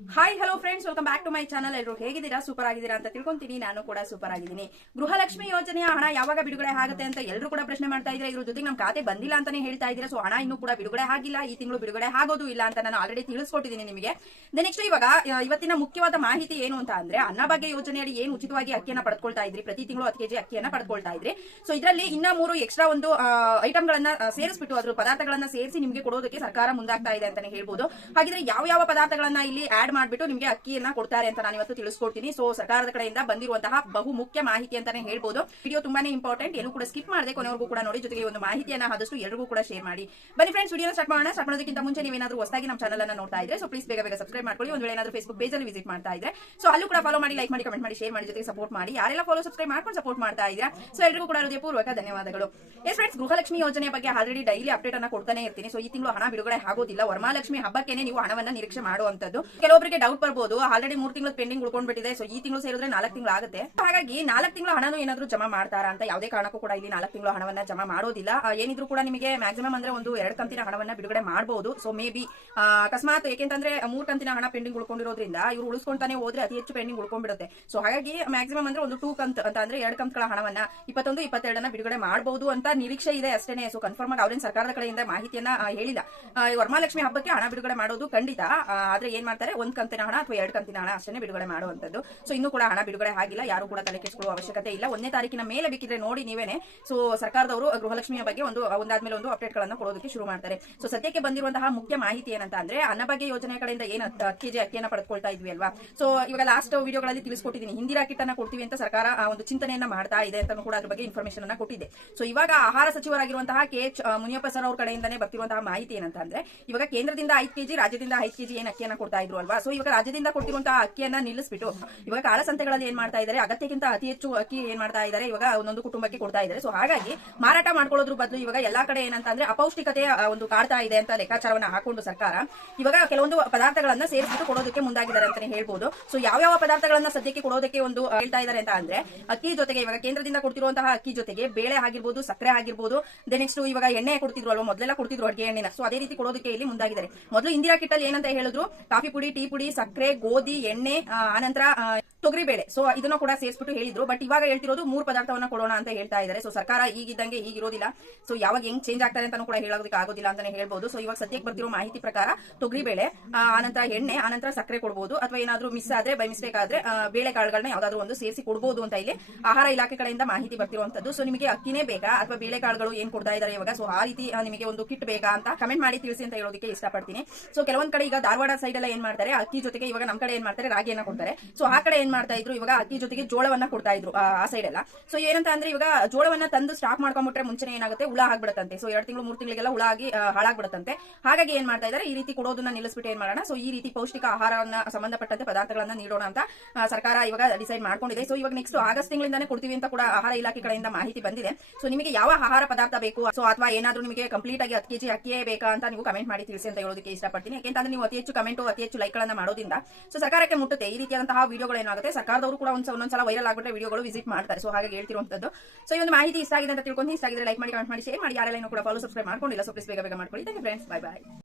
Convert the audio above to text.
Hi hello friends, welcome back to my channel. ಎಲ್ಲರೂ ಹೇಗಿದ್ದೀರಾ? Super ಆಗಿದ್ದೀರಾ ಅಂತ ತಿಳ್ಕೊಂತೀನಿ. ನಾನು ಕೂಡ ಸೂಪರ್ ಆಗಿದ್ದೀನಿ. ಗೃಹಲಕ್ಷ್ಮಿ ಯೋಜನೆಯ ಹಣ ಯಾವಾಗ ಬಿಡುಗಡೆ ಆಗುತ್ತೆ ಅಂತ ಎಲ್ಲರೂ ಕೂಡ ಪ್ರಶ್ನೆ ಮಾಡ್ತಾ ಇದ್ರೆ, ಇದ್ರ ಜೊತೆಗೆ ನಮ್ಮ ಖಾತೆ ಬಂದಿಲ್ಲ ಅಂತಾನೆ ಹೇಳ್ತಾ ಇದ್ದೀರಾ. ಸೊ ಹಣ ಇನ್ನೂ ಕೂಡ ಬಿಡುಗಡೆ ಆಗಿಲ್ಲ, ಈ ತಿಂಗಳು ಬಿಡುಗಡೆ ಆಗೋದು ಇಲ್ಲ ಅಂತ ನಾನು ಆಲ್ರೆಡಿ ತಿಳಿಸ್ಕೊಟ್ಟಿದ್ದೀನಿ ನಿಮಗೆ. ನೆಕ್ಸ್ಟ್ ಇವಾಗ ಇವತ್ತಿನ ಮುಖ್ಯವಾದ ಮಾಹಿತಿ ಏನು ಅಂತ ಅಂದ್ರೆ, ಅನ್ನಭಾಗ್ಯ ಯೋಜನೆಯಲ್ಲಿ ಏನು ಉಚಿತವಾಗಿ ಅಕ್ಕಿಯನ್ನು ಪಡೆದುಕೊಳ್ತಾ ಇದ್ರಿ, ಪ್ರತಿ ತಿಂಗಳು 10 ಕೆಜಿ ಅಕ್ಕಿಯನ್ನು ಪಡೆದುಕೊಳ್ತಾ ಇದ್ರಿ. ಸೊ ಇದರಲ್ಲಿ ಇನ್ನ 3 ಎಕ್ಸ್ಟ್ರಾ ಒಂದು ಐಟಮ್ಗಳನ್ನ ಸೇರಿಸ್ಬಿಟ್ಟು ಅದ್ರ ಪದಾರ್ಥಗಳನ್ನ ಸೇರಿಸಿ ನಿಮಗೆ ಕೊಡೋದಕ್ಕೆ ಸರ್ಕಾರ ಮುಂದಾಗ್ತಾ ಇದೆ ಅಂತಾನೆ ಹೇಳ್ಬೋದು. ಹಾಗಿದ್ರೆ ಯಾವ ಪದಾರ್ಥಗಳನ್ನ ಇಲ್ಲಿ ಆಡ್ ಮಾಡ್ಬಿಟ್ಟು ನಿಮಗೆ ಅಕ್ಕಿಯನ್ನ ಕೊಡ್ತಾರೆ ಅಂತ ನಾನು ಇವತ್ತು ತಿಳಿಸ್ಕೊಡ್ತೀನಿ. ಸೊ ಸರ್ಕಾರದ ಕಡೆಯಿಂದ ಬಂದಿರುವಂತಹ ಬಹು ಮುಖ್ಯ ಮಾಹಿತಿ ಅಂತಾನೆ ಹೇಳ್ಬೋದು. ವಿಡಿಯೋ ತುಂಬಾನೇ ಇಂಪಾರ್ಟೆಂಟ್, ಎಲ್ಲೂ ಕೂಡ ಸ್ಕಿಪ್ ಮಾಡದೆ ಕೊನೆವರೆಗೂ ಕೂಡ ನೋಡಿ. ಜೊತೆಗೆ ಒಂದು ಮಾಹಿತಿಯನ್ನ ಆದಷ್ಟು ಎಲ್ಲರಿಗೂ ಕೂಡ ಶೇರ್ ಮಾಡಿ. ಬನ್ನಿ ಫ್ರೆಂಡ್ಸ್, ವಿಡಿಯೋ ಸ್ಟಾರ್ಟ್ ಮಾಡೋಣ. ಸ್ಟಾರ್ಟ್ ಮಾಡೋದಕ್ಕಿಂತ ಮುಂಚೆ ನೀವೇನಾದ್ರೂ ಹೊಸದಾಗಿ ನಮ್ಮ ಚಾನಲ್ ಅನ್ನ ನೋಡ್ತಾ ಇದ್ರೆ, ಸೊ ಪ್ಲೀಸ್ ಬೇಗ ಸಬ್ಸ್ಕ್ರೈಬ್ ಮಾಡ್ಕೊಳ್ಳಿ. ಒಂದು ವೇಳೆ ಏನಾದ್ರೂ ಫೇಸ್ಬುಕ್ ಪೇಜ್ ಅಲ್ಲಿ ವಿಸಿಟ್ ಮಾಡ್ತಾ ಇದ್ರೆ, ಸೊ ಅಲ್ಲೂ ಕೂಡ ಫಾಲೋ ಮಾಡಿ, ಲೈಕ್ ಮಾಡಿ, ಕಮೆಂಟ್ ಮಾಡಿ, ಶೇರ್ ಮಾಡಿ, ಜೊತೆಗೆ ಸಪೋರ್ಟ್ ಮಾಡಿ. ಯಾರೆಲ್ಲ ಫಾಲೋ ಸಬ್ಸ್ಕ್ರೈಬ್ ಮಾಡ್ಕೊಂಡು ಸಪೋರ್ಟ್ ಮಾಡ್ತಾ ಇದ್ದೀರಾ, ಸೊ ಎಲ್ಲರಿಗೂ ಕೂಡ ಹೃದಯಪೂರ್ವಕ ಧನ್ಯವಾದಗಳು. ಎಸ್ ಫ್ರೆಂಡ್ಸ್, ಗೃಹಲಕ್ಷ್ಮಿ ಯೋಜನೆ ಬಗ್ಗೆ ಆಲ್ರೆಡಿ ಡೈಲಿ ಅಪ್ಡೇಟ್ ಅನ್ನ ಕೊಡ್ತಾನೆ ಇರ್ತೀನಿ. ಸೊ ಈ ತಿಂಗಳು ಹಣ ಬಿಡುಗಡೆ ಆಗೋದಿಲ್ಲ. ವರಮಹಾಲಕ್ಷ್ಮಿ ಹಬ್ಬಕ್ಕೇನೆ ನೀವು ಹಣವನ್ನ ನಿರೀಕ್ಷೆ ಮಾಡುವಂತದ್ದು. ಕೆಲವೊಬ್ಬರಿಗೆ ಡೌಟ್ ಬರ್ಬೋದು, ಆಲ್ರೆಡಿ 3 ತಿಂಗಳು ಪೆಂಡಿಂಗ್ ಉಳ್ಕೊಂಡ್ಬಿಟ್ಟಿದೆ. ಸೊ ಈ ತಿಂಗಳು ಸೇರಿದ್ರೆ 4 ತಿಂಗಳು ಆಗುತ್ತೆ. ಹಾಗಾಗಿ 4 ತಿಂಗಳ ಹಣನು ಏನಾದ್ರು ಜಮಾ ಮಾಡ್ತಾರಾ ಅಂತ ಯಾವುದೇ ಕಾರಣಕ್ಕೂ ಕೂಡ ಇಲ್ಲಿ 4 ತಿಂಗಳ ಹಣವನ್ನ ಜಮಾ ಮಾಡೋದಿಲ್ಲ. ಏನಿದ್ರು ಕೂಡ ನಿಮಗೆ ಮ್ಯಾಕ್ಸಿಮಮ್ ಅಂದ್ರೆ ಒಂದು 2 ಕಂತಿನ ಹಣವನ್ನ ಬಿಡುಗಡೆ ಮಾಡಬಹುದು. ಸೊ ಮೇ ಬಿ ಅಕಸ್ಮಾತ್ ಯಾಕೆಂತಂದ್ರೆ 3 ಕಂತಿನ ಹಣ ಪೆಂಡಿಂಗ್ ಉಳ್ಕೊಂಡಿರೋದ್ರಿಂದ ಇವ್ರು ಉಳಿಸ್ಕೊಂತಾನೆ ಹೋದ್ರೆ ಅತಿ ಹೆಚ್ಚು ಪೆಂಡಿಂಗ್ ಉಳ್ಕೊಂಡ್ಬಿಡುತ್ತೆ. ಸೊ ಹಾಗಾಗಿ ಮ್ಯಾಕ್ಸಿಮಮ್ ಅಂದ್ರೆ ಒಂದು 2 ಕಂತ್ ಅಂತ ಅಂದ್ರೆ 2 ಕಂತುಗಳ ಹಣವನ್ನ 21, 22 ಬಿಡುಗಡೆ ಮಾಡಬಹುದು ಅಂತ ನಿರೀಕ್ಷೆ ಇದೆ ಅಷ್ಟೇನೆ. ಸೊ ಕನ್ಫರ್ಮ್ ಆಗಿ ಅವ್ರೇನ್ ಸರ್ಕಾರದ ಕಡೆಯಿಂದ ಮಾಹಿತಿಯನ್ನ ಹೇಳಿಲ್ಲ. ವರಮಹಾಲಕ್ಷ್ಮಿ ಹಬ್ಬಕ್ಕೆ ಹಣ ಬಿಡುಗಡೆ ಮಾಡೋದು ಖಂಡಿತ. ಆದ್ರೆ ಏನ್ ಮಾಡ್ತಾರೆ, 1 ಕಂತಿನ ಹಣ ಅಥವಾ 2 ಕಂತಿನ ಹಣ ಅಷ್ಟೇ ಬಿಡುಗಡೆ ಮಾಡುವಂತದ್ದು. ಸೊ ಇನ್ನೂ ಕೂಡ ಹಣ ಬಿಡುಗಡೆ ಆಗಿಲ್ಲ. ಯಾರು ಕೂಡ ತಲೆ ಕೆಡಿಸಿಕೊಳ್ಳುವ ಅವಶ್ಯಕತೆ ಇಲ್ಲ. 1ನೇ ತಾರೀಕಿನ ಮೇಲೆ ಬೇಕಿದ್ರೆ ನೋಡಿ ನೀವೇನೆ. ಸೊ ಸರ್ಕಾರದವರು ಗೃಹಲಕ್ಷ್ಮಿಯ ಬಗ್ಗೆ ಒಂದಾದ್ಮೇಲೆ ಒಂದು ಅಪ್ಡೇಟ್ ಗಳನ್ನ ಕೊಡೋದಕ್ಕೆ ಶುರು ಮಾಡ್ತಾರೆ. ಸೊ ಸದ್ಯಕ್ಕೆ ಬಂದಿರುವಂತಹ ಮುಖ್ಯ ಮಾಹಿತಿ ಏನಂತ ಅಂದ್ರೆ, ಅನ್ನಭಾಗ್ಯ ಯೋಜನೆ ಕಡೆಯಿಂದ ಏನು 10 ಕೆಜಿ ಅಕ್ಕಿಯನ್ನ ಪಡೆದುಕೊಳ್ತಾ ಇದ್ವಿ ಅಲ್ವಾ. ಸೊ ಇವಾಗ ಲಾಸ್ಟ್ ವಿಡಿಯೋಗಳಲ್ಲಿ ತಿಳಿಸ್ಕೊಟ್ಟಿದ್ದೀನಿ, ಇಂದಿರಾ ಕಿಟ್ ಅನ್ನ ಕೊಡ್ತೀವಿ ಅಂತ ಸರ್ಕಾರ ಒಂದು ಚಿಂತನೆಯನ್ನ ಮಾಡ್ತಾ ಇದೆ ಅಂತ ಕೂಡ ಅದ್ರ ಬಗ್ಗೆ ಇನ್ಫಾರ್ಮೇಶನ್ ಅನ್ನ ಕೊಟ್ಟಿದೆ. ಸೊ ಇವಾಗ ಆಹಾರ ಸಚಿವರಾಗಿರುವಂತಹ KH ಮುನಿಯಪ್ಪ ಸರ್ ಅವ್ರ ಕಡೆಯಿಂದಾನೇ ಬರ್ತಿರುವಂತಹ ಮಾಹಿತಿ ಏನಂತ ಅಂದ್ರೆ, ಇವಾಗ ಕೇಂದ್ರದಿಂದ 5 ಕೆಜಿ, ರಾಜ್ಯದಿಂದ 5 ಕೆಜಿ ಏನ್ ಅಕ್ಕಿಯನ್ನ ಕೊಡ್ತಾ ಇದ್ರು ಅಲ್ವಾ. ಸೊ ಇವಾಗ ರಾಜ್ಯದಿಂದ ಕೊಡ್ತಿರುವಂತಹ ಅಕ್ಕಿಯನ್ನ ನಿಲ್ಲಿಸ್ಬಿಟ್ಟು ಇವಾಗ ಕಾಳಸಂತೆಗಳಲ್ಲಿ ಏನ್ ಮಾಡ್ತಾ ಇದ್ದಾರೆ, ಅಗತ್ಯಕ್ಕಿಂತ ಅತಿ ಹೆಚ್ಚು ಅಕ್ಕಿ ಏನ್ ಮಾಡ್ತಾ ಇದ್ದಾರೆ, ಇವಾಗ ಒಂದೊಂದು ಕುಟುಂಬಕ್ಕೆ ಕೊಡ್ತಾ ಇದ್ದಾರೆ. ಸೊ ಹಾಗಾಗಿ ಮಾರಾಟ ಮಾಡ್ಕೊಳ್ಳೋದ್ರ ಬದಲು ಇವಾಗ ಎಲ್ಲಾ ಕಡೆ ಏನಂತ ಅಂದ್ರೆ ಅಪೌಷ್ಟಿಕತೆಯ ಒಂದು ಕಾಡ್ತಾ ಇದೆ ಅಂತ ಲೆಕ್ಕಾಚಾರವನ್ನ ಹಾಕೊಂಡು ಸರ್ಕಾರ ಇವಾಗ ಕೆಲವೊಂದು ಪದಾರ್ಥಗಳನ್ನ ಸೇರಿಸಿಬಿಟ್ಟು ಕೊಡೋದಕ್ಕೆ ಮುಂದಾಗಿದ್ದಾರೆ ಅಂತಾನೆ ಹೇಳ್ಬೋದು. ಸೊ ಯಾವ ಪದಾರ್ಥಗಳನ್ನ ಸದ್ಯಕ್ಕೆ ಕೊಡೋದಕ್ಕೆ ಒಂದು ಹೇಳ್ತಾ ಇದ್ದಾರೆ ಅಂತ ಅಂದ್ರೆ, ಅಕ್ಕಿ ಜೊತೆಗೆ ಇವಾಗ ಕೇಂದ್ರದಿಂದ ಕೊಡ್ತಿರುವಂತಹ ಅಕ್ಕಿ ಜೊತೆಗೆ ಬೇಳೆ ಆಗಿರ್ಬೋದು, ಸಕ್ಕರೆ ಆಗಿರ್ಬೋದು, ನೆಕ್ಸ್ಟ್ ಇವಾಗ ಎಣ್ಣೆ ಕೊಡ್ತಿದ್ರು ಅಲ್ವಾ, ಮೊದಲೆಲ್ಲ ಕೊಡ್ತಿದ್ರು ಅಡಿಗೆ ಎಣ್ಣೆನ. ಸೊ ಅದೇ ರೀತಿ ಕೊಡೋದಕ್ಕೆ ಇಲ್ಲಿ ಮುಂದಾಗಿದ್ದಾರೆ. ಮೊದಲು ಇಂದಿರಾ ಕಿಟ್ ಅಲ್ಲಿ ಏನಂತ ಹೇಳಿದ್ರು, ಕಾಫಿ ಪುಡಿ, ಟೀ ಪುಡಿ, ಸಕ್ಕರೆ, ಗೋಧಿ, ಎಣ್ಣೆ, ಆನಂತರ ತೊಗರಿ ಬೇಳೆ, ಸೊ ಇದನ್ನ ಕೂಡ ಸೇರಿಸ್ಬಿಟ್ಟು ಹೇಳಿದ್ರು. ಬಟ್ ಇವಾಗ ಹೇಳ್ತಿರೋದು 3 ಪದಾರ್ಥವನ್ನ ಕೊಡೋಣ ಅಂತ ಹೇಳ್ತಾ ಇದ್ದಾರೆ. ಸೊ ಸರ್ಕಾರ ಈಗಿದ್ದಂಗೆ ಹೀಗಿರೋದಿಲ್ಲ. ಸೊ ಯಾವಾಗ ಹೆಂಗ್ ಚೇಂಜ್ ಆಗ್ತಾರೆ ಅಂತಾನು ಕೂಡ ಹೇಳೋದಕ್ಕೆ ಆಗೋದಿಲ್ಲ ಅಂತಾನೆ ಹೇಳ್ಬೋದು. ಸೊ ಇವಾಗ ಸದ್ಯಕ್ಕೆ ಬರ್ತಿರೋ ಮಾಹಿತಿ ಪ್ರಕಾರ ತೊಗರಿ ಬೇಳೆ, ಆನಂತರ ಎಣ್ಣೆ, ಆನಂತರ ಸಕ್ಕರೆ ಕೊಡಬಹುದು, ಅಥವಾ ಏನಾದ್ರೂ ಮಿಸ್ ಆದ್ರೆ ಬೈ ಮಿಸ್ಟೇಕ್ ಆದ್ರೆ ಬೇಳೆ ಕಾಳುಗಳನ್ನ ಯಾವ್ದಾದ್ರು ಒಂದು ಸೇರಿಸಿ ಕೊಡಬಹುದು ಅಂತ ಇಲ್ಲಿ ಆಹಾರ ಇಲಾಖೆ ಕಡೆಯಿಂದ ಮಾಹಿತಿ ಬರ್ತಿರುವಂತದ್ದು. ಸೊ ನಿಮಗೆ ಅಕ್ಕಿನೇ ಬೇಕಾ ಅಥವಾ ಬೇಳೆ ಕಾಳುಗಳು ಏನ್ ಕೊಡ್ತಾ ಇದ್ದಾರೆ ಇವಾಗ, ಸೊ ಆ ರೀತಿ ನಿಮಗೆ ಒಂದು ಕಿಟ್ ಬೇಕಾ ಅಂತ ಕಮೆಂಟ್ ಮಾಡಿ ತಿಳಿಸಿ ಅಂತ ಹೇಳೋದಕ್ಕೆ ಇಷ್ಟಪಡ್ತೀನಿ. ಸೊ ಕೆಲವೊಂದ್ ಕಡೆ ಈಗ ಧಾರವಾಡ ಸೈಡ್ ಎಲ್ಲ ಏನ್ ಮಾಡ್ತಾರೆ, ಅಕ್ಕಿ ಜೊತೆಗೆ ಇವಾಗ ನಮ್ ಕಡೆ ಏನ್ ಮಾಡ್ತಾರೆ, ರಾಗಿಯನ್ನ ಕೊಡ್ತಾರೆ. ಸೊ ಆ ಕಡೆ ಏನ್ ಮಾಡ್ತಾ ಇದ್ರು, ಇವಾಗ ಅಕ್ಕಿ ಜೊತೆಗೆ ಜೋಳವನ್ನ ಕೊಡ್ತಾ ಇದ್ರು ಆ ಸೈಡ್ ಎಲ್ಲ. ಸೊ ಏನಂತ ಅಂದ್ರೆ, ಇವಾಗ ಜೋಳವನ್ನ ತಂದು ಸ್ಟಾಕ್ ಮಾಡ್ಕೊಂಡ್ಬಿಟ್ರೆ ಮುಂಚೆನೆ ಏನಾಗುತ್ತೆ, ಹುಳ ಆಗ್ಬಿಡುತ್ತಂತೆ. ಸೊ 2 ತಿಂಗಳು 3 ತಿಂಗಳಿಗೆಲ್ಲ ಹುಳ ಆಗಿ ಹಾಳಾಗ್ಬಿಡುತ್ತಂತೆ. ಹಾಗಾಗಿ ಏನ್ ಮಾಡ್ತಾ ಇದ್ದಾರೆ, ಈ ರೀತಿ ಕೊಡೋದನ್ನ ನಿಲ್ಲಿಸ್ಬಿಟ್ಟು ಏನ್ ಮಾಡೋಣ, ಸೊ ಈ ರೀತಿ ಪೌಷ್ಟಿಕ ಆಹಾರವನ್ನ ಸಂಬಂಧಪಟ್ಟಂತೆ ಪದಾರ್ಥಗಳನ್ನ ನೀಡೋಣ ಅಂತ ಸರ್ಕಾರ ಇವಾಗ ಡಿಸೈಡ್ ಮಾಡ್ಕೊಂಡಿದೆ. ಸೊ ಇವಾಗ ನೆಕ್ಸ್ಟ್ ಆಗಸ್ಟ್ ತಿಂಗಳಿಂದಾನೇ ಕೊಡ್ತೀವಿ ಅಂತ ಕೂಡ ಆಹಾರ ಇಲಾಖೆ ಕಡೆಯಿಂದ ಮಾಹಿತಿ ಬಂದಿದೆ. ಸೊ ನಿಮಗೆ ಯಾವ ಆಹಾರ ಪದಾರ್ಥ ಬೇಕು, ಸೊ ಅಥವಾ ಏನಾದ್ರೂ ನಿಮಗೆ ಕಂಪ್ಲೀಟ್ ಆಗಿ 10 ಕೆಜಿ ಅಕ್ಕಿಯೇ ಬೇಕಾ ಅಂತ ನೀವು ಕಮೆಂಟ್ ಮಾಡಿ ತಿಳಿಸಿ ಅಂತ ಹೇಳೋದಕ್ಕೆ ಇಷ್ಟಪಡ್ತೀನಿ. ಯಾಕೆಂತಂದ್ರೆ ನೀವು ಅತಿ ಹೆಚ್ಚು ಕಮೆಂಟ್, ಅತಿ ಹೆಚ್ಚು ಲೈಕ್ ಗಳನ್ನ ಮಾಡೋದ್ರಿಂದ ಸೊ ಸರ್ಕಾರಕ್ಕೆ ಮುಟ್ಟುತ್ತೆ. ಈ ರೀತಿಯಾದಂತಹ ವಿಡಿಯೋಗಳು ಏನಾಗುತ್ತೆ, ಸರ್ಕಾರದವರು ಕೂಡ ಒಂದೊಂದ್ಸಲ ವೈರಲ್ ಆಗ್ಬಿಟ್ರೆ ವಿಡಿಯೋಗಳು ವಿಸಿಟ್ ಮಾಡ್ತಾರೆ. ಸೊ ಹಾಗೆ ಹೇಳ್ತಿರುವಂತದ್ದು. ಸೊ ಈ ಒಂದು ಮಾಹಿತಿ ಇಷ್ಟ ಆಗಿದೆ ಅಂತ ತಿಳ್ಕೊಂಡು, ಇಷ್ಟ ಆಗಿದ್ರೆ ಲೈಕ್ ಮಾಡಿ, ಕಮೆಂಟ್ ಮಾಡಿ, ಶೇರ್ ಮಾಡಿ. ಯಾರೆಲ್ಲ ಕೂಡ ಫಾಲೋ ಸಬ್ಸ್ಕ್ರೈಬ್ ಮಾಡ್ಕೊಂಡಿಲ್ಲ, ಸೊ ಪ್ಲೀಸ್ ಬೇಗ ಮಾಡ್ಕೊಳ್ಳಿ. Thank you friends, by.